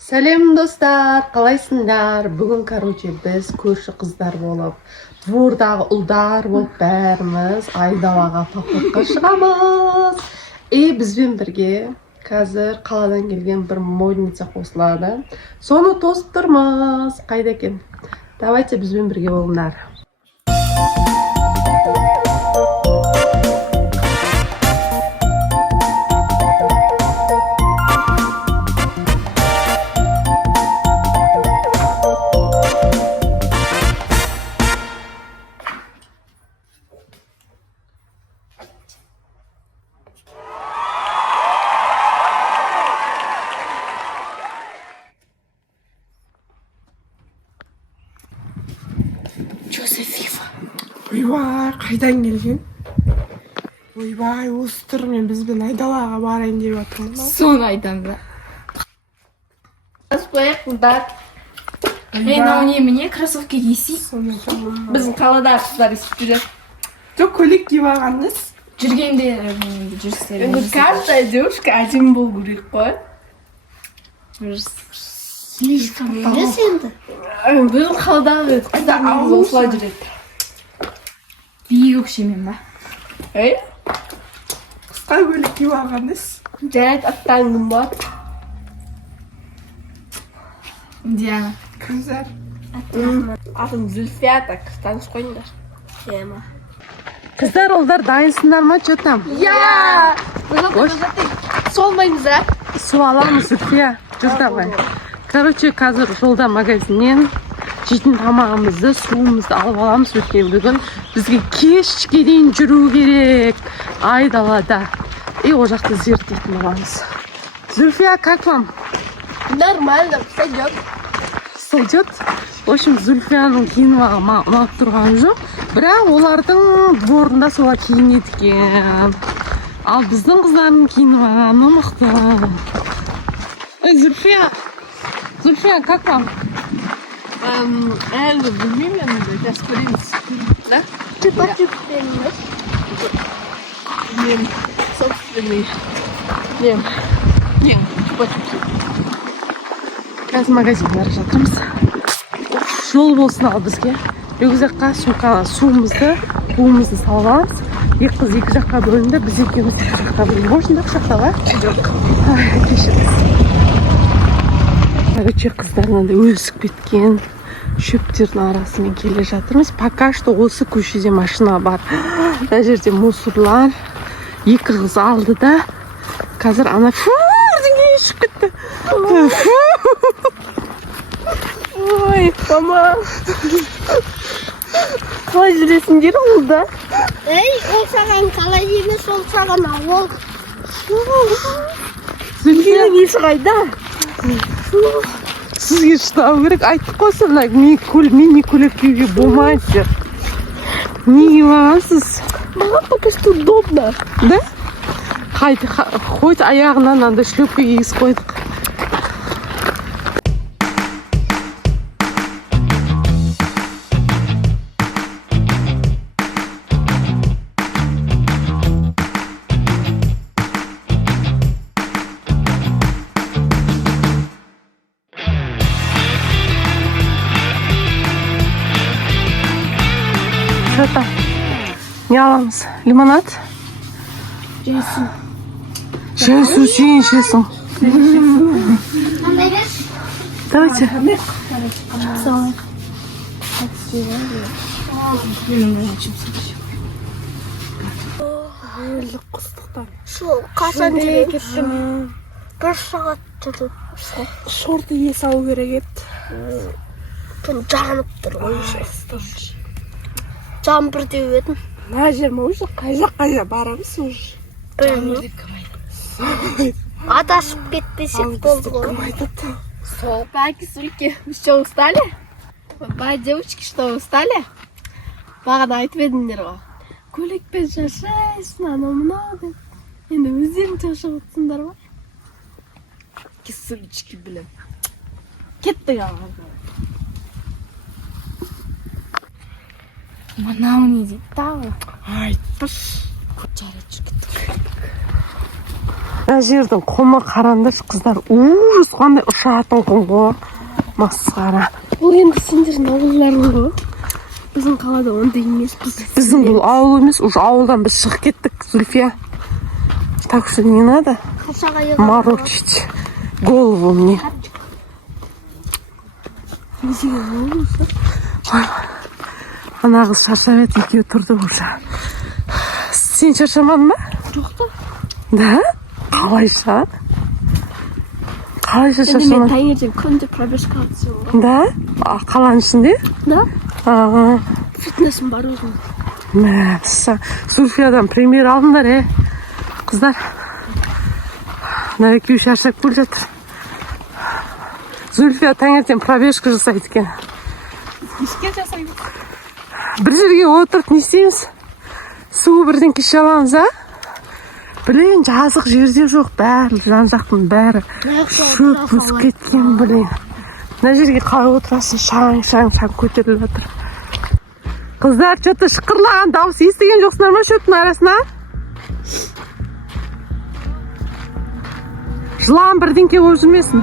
Сәлем достар, қалайсыңдар? Бүгін, біз көрші қыздар болып, двордағы ұлдар болып бәріміз айдалаға походқа шығамыз. Бізбен бірге қазір қаладан келген бір модница қосылады. Соны тосып тұрмыз. Қайда екен? Давайте бізбен бірге болыңдар. Ойбай, қайдан келген? Ойбай, осы түрмен бізбен айдалаға барайын деп жатырмын. Соны айтамын да. Қояйық қыздар. Мынау немене кроссовка киси. Біздің қаладағы қыздар естіп жүреді. Жоқ, көйлек киіп алғанбыз. Жүргенде жүрсе. Енді каждая девушка әдемі болу керек қой. Емес енді. Біздің қаладағы қыздар негізі осылай жүреді. Биік өкшемен ба? Қысқа көйлек киіп алғанбыз. Жарайды, аттаңдым бар. Диана. Қыздар. Атым Зүлфия, так, таныс қойыңдар. Қыздар, олдар дайынсыңдар ма, че там? Я! Солмаймыз, а? Су аламыз, Зүлфия. Жүр давай. Короче, қазір жолда магазиннен жейтін тамағымызды, суымызды алып аламыз. Өткен бүгін бізге кешке дейін жүру керек. Айдалада. Ол жақты зерттейтін боламыз. Зүлфия, как вам? Нормально, сойдет. Сойдет? В общем, Зүлфияның киініп ұнап тұрған жоқ. Бірақ олардың дворында солай киінеді екен. Ал біздің қыздардың киініп алғаны мықты. Зүлфия, как вам? Әлі білмеймін енді, жас көреміз. Да? Чупа-чупсеміз. Мен собственный. Нем, чупа-чупсы. Қазір магазин бара жатырмыз. Жол болсын ал бізге. Рюкзакқа суымызды, буымызды салып аламыз. Екі қыз екі жаққа бөлінді, біз екеуміз екі жаққа бөлінді. Можно құшақта, ба? Жоқ. Кешіріңіз. Короче, қыздарынан да өсіп кеткен шөптердің арасымен келе жатырмыз. Пока что осы көшеде машина бар. Мына жерде мусорлар. Екі қыз алды да. Қазір ана деген ешіп кетті. Ой, мама. Қалай жүресіңдер ол да? Ол саған қалай емес, ол саған ауыл. Зүлфияның есі қайда? Сізге шыдау керек. Айттық қой сонда, мини көйлек киюге болмайды. Неге мағансыз? Маған пока что удобно. Да? Хоть аяғынан анда шлепка кигіз қойдық. Что-то. Не аламыз. Лимонад? Жейсің. Шай су сүйен ішесің. Қандай бер? Давайте. Салайық. Өлі қыстықтан. Сол, қашан жүрген? Бір сағат жүрді. Шорты ес алу керек еді. Бұн жанып тұр ғой. Жан бір деу едім. Мына жер ма уже? Қай жаққа барамыз уже? Білмеймін. Адасып кетпесек болды ғой. Кім айтады? Баки, Сульки, вы что, устали? Девочки, что, устали? Бағана айтып едіңдер ғой. Көйлекпен шашайсың, анау мынау деп. Енді өздерің шашып отырсыңдар ғой. Кесілічки білем. Кеттік ағай. Мынау не дейді тағы? Айтпыш. Жарайды, жүр кеттік. Мына жердің құмы қараңдаршы қыздар. Ужас, қандай ұшатын құм ғой. Масқара. Бұл енді сендердің ауылдарың ғой. Біздің қалада ондай емес. Біздің бұл ауыл емес, уже ауылдан біз шығып кеттік, Зульфия. Так что не надо морочить голову мне. Ана қыз шаршап еді, екеуі тұрды уже. Сен шаршамадың ба? Жоқ та. Да? Қалайша? Қалайша Енді мен шаршамадың? таңертең күнде пробежкаға түсемін ғой. Да? Қаланың ішінде? Да? Аға. Фитнесім бар өзім. Мәпса. Зульфиядан премьер алдыңдар, қыздар. Мына екеуі шаршап келе жатыр. Зульфия таңертең пробежка жасайды екен. Ешке жасаймыз. Бір жерге отырып не істейміз? Су бірден кеше аламыз, а? Блин, жазық жерде жоқ, бәрі, жан-жақтың бәрі. Шөп өсіп кеткен, блин. Мына жерге қалай отырасың, шаң көтеріліп жатыр. Қыздар, что-то шықырлаған дауыс естіген жоқсыңдар ма шөптің арасына? Жылан бірдеңке болып жүрмесін.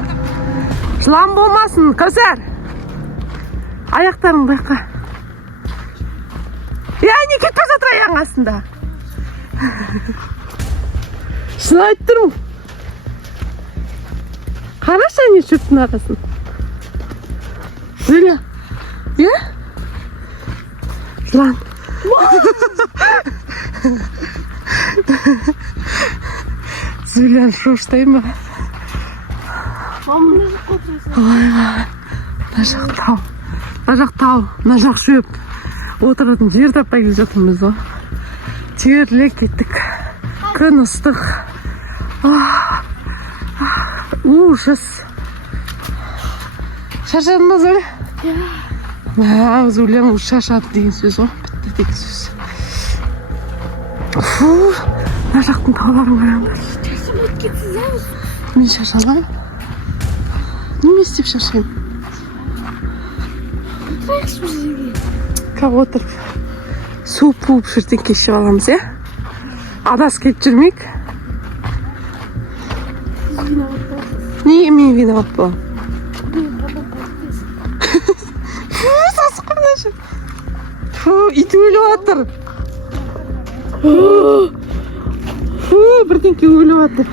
Жылан болмасын, Кәусар. Аяқтарың байқа. Не кетпей жатыр аяғың астында. Шын айтып тұрмын. Қарашы не шөптің арасын. Зүйля. Жылан. Зүйлян шоштай ма? Мамын не жоқ отырасың? Мына жақ тау. Мына жақ шөп. Отыратын жер таппай келе жатырмыз ғой. Терлеп кеттік. Күн ыстық. Ужас. Шаршадың ба, Зуля? Иә. Зуляң уже шаршады деген сөз ғой. Бітті деген сөз. Мына жақтың тауларын қараңдар. Шаршамай кетсіз, Мен шаршамаймын. Неме істеп шаршаймын? Отырайықшы бір жерге. Как отырып су пуып жүрден кешіп аламыз, Адас кетіп жүрмейік. Неге мен виноват боламын? Сасық қойнашы. Ит өліп жатыр. Бірдеңке өліп жатыр.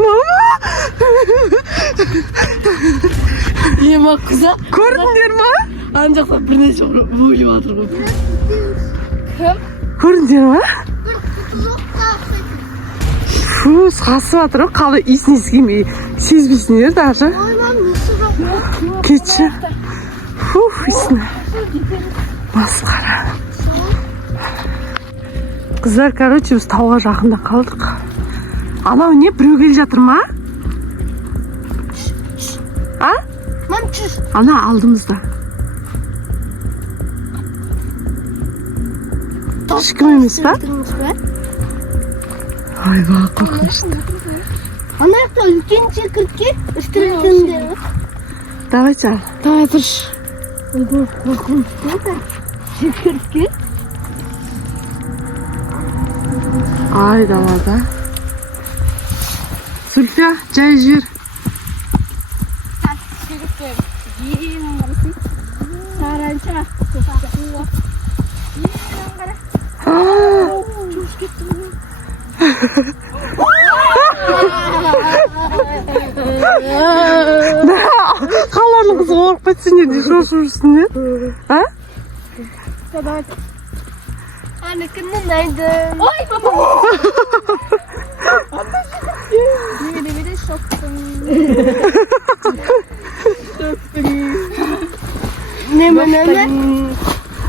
Мама! Ема қыза. Көрдіңдер ма? Ана жақта бірнеше өліп жатыр ғой. Кім? Көрдіңдер ма? Қасып жатыр ғой, қалай иісін ескемей сезбесіңдер даже. Кетші. Иісін. Масқара. Қыздар, короче, біз тауға жақында қалдық. Анау не, біреу келе жатыр ма? А? Ана алдымызда. Ешкім емес па? Айға, қорқынышты. Ана жақта үлкен секіртке үстірілдіңдер. Давайте ал. Давай тұрш. Қорқынышты. Секіртке. Ай, далада. Зульфия, жай жер. Саранча. Қаланың қызы қорықпайды сендерде шошып жүрсіңдер. А? Ана кімнің айдың? Ой, папа! Неме шоқтың.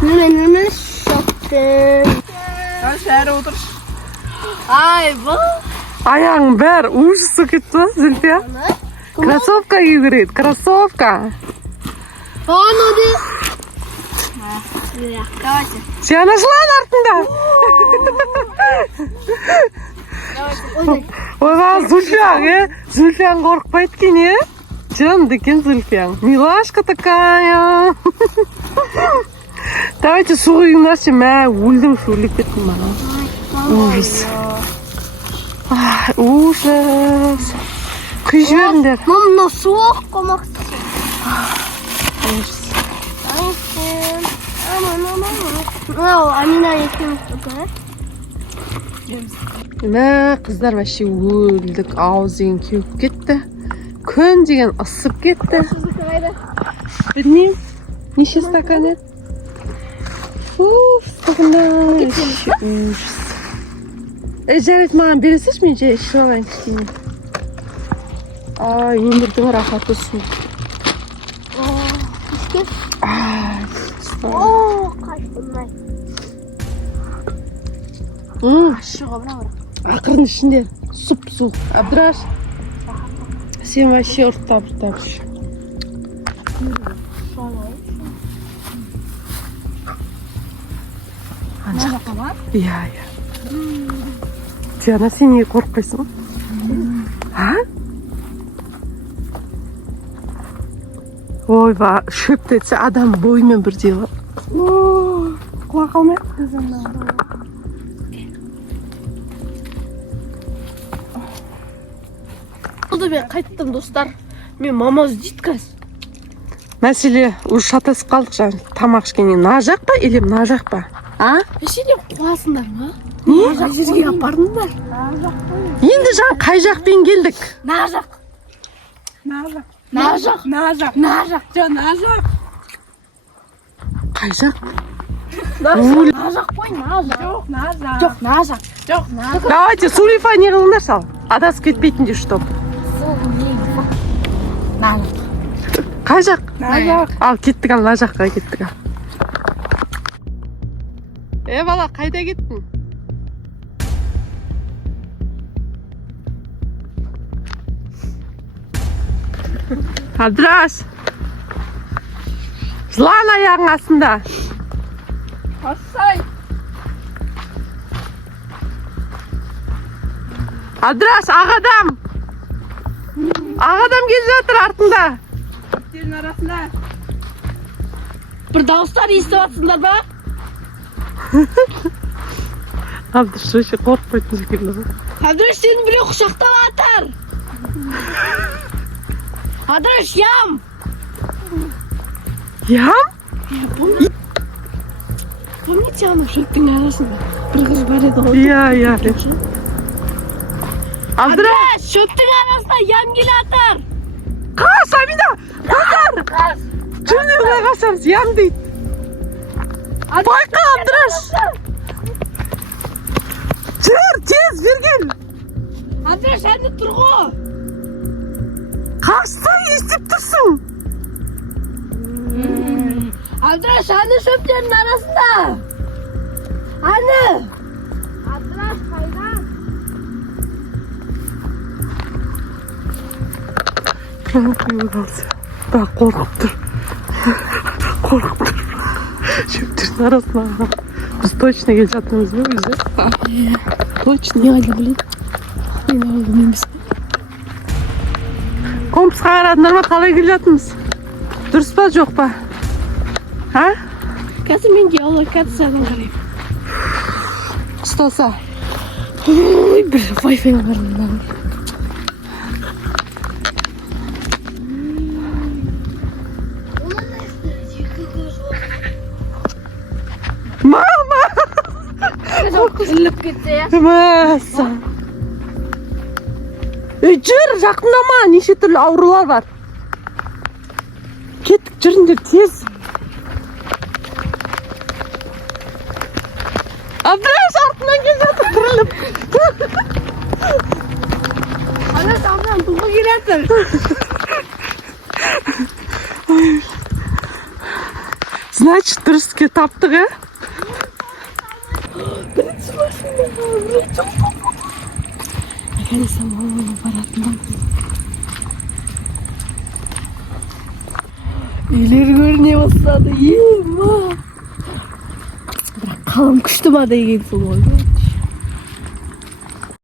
Неме шоқтың. Шәрі отырш. Ай, бұл. Аяғың бәрі ужасы кетті, Зульфия. Кроссовка кию керек, кроссовка. Аны де. Давайте. Сен жылан артында. Ойға, Зульфияң, Зульфияң қорықпайды екен, Жанды екен Зульфияң. Милашка такая. Давайте су құйыңдаршы, мә, өлдім, өліп кеттім маған. Ужас. Ay, ужас. Күй жіберіңдер. Мама, суық қомақ. Ужас. Амина екеуміз тұр. Мә, қыздар вообще өлдік. Ауыз деген кеуіп кетті. Күн деген ысып кетті. Білмеймін. Неше стакан еді? Стакандар. Ужас. Жарайды, маған бересіз, мен жай ішіп алайын кішкене. Ай, өмірдің рахаты су. Қашқынмай. Ақырын ішінде сұп-суық. Абдыраш, сен вообще ұрттап іш. Иә. Диана, сен неге қорықпайсың? Ойба, шөп етсе адам бойымен бірдей ғой. Құлақ алмай. Болды, мен қайттым, достар. Мен мама іздейді қазір. Мәселе, уже шатасып қалдық жаңа. Тамақ ішкеннен мына жақ па, или мына жақ па? Сен қуасыңдар ма? Мына жерге апардыңдар. Енді жаңа қай жақпен келдік? Мына жақ. Қай жақ? Мына жақ қой, мына жақ. Жоқ, мына жақ. Давайте, Сулейфа не қылыңдар сал. Адасып кетпейтіндей, чтоб. Қай жақ? Ал, кеттік, мына жаққа кеттік. Бала, қайда кеттің? Абдраш! Жылан аяғың астында. Асай. Абдраш, ағадам! Ағадам келе жатыр артында. Сенің арасында. Бір дауыстар естіп жатсыңдар ба? Абдраш, вообще қорықпайтын секілді ғой. Абдраш, сені біреу құшақтап жатыр. Абдраш, ям! Ям? Помните, ана шөптің арасында бір қыз бар еді ғой? Иә. Абдраш! Шөптің арасында ям келе жатыр. Қас, Амина! Қыздар! Жүріне олай қасамыз, ям дейді. Байқа, Абдраш! Жүр, тез, бергел! Абдраш, әнді тұр ғой. Қашты, естіп тұрсың? Абдраш, әні шөптердің арасында. Әні. Абдраш, қайда? Да, қорқып тұр. Шөптердің арасына. Біз точно келе жатырмыз ба өзі? Точно. Не қайда біледі? Мен ауылым емес. Компасқа қарадыңдар ма, қалай келе жатырмыз? Дұрыс па, жоқ па? Қазір мен геолокациядан қараймын. Ұстаса. Ой, бір Wi-Fi-ға қараймын. Мама! Іліп кетсе, я? Мәсі. Жүр, жақындама, неше түрлі аурулар бар. Кеттік, жүріңдер, тез. Абдраш, артынан кел жатыр, түріліп. Абдраш, артынан тұлғы келе жатыр. Значит, дұрыске таптық, ә? Әкелесем ауылы баратындан. Үйлер көріне бастады, ема. Бірақ қалым күшті ма деген сол ғой.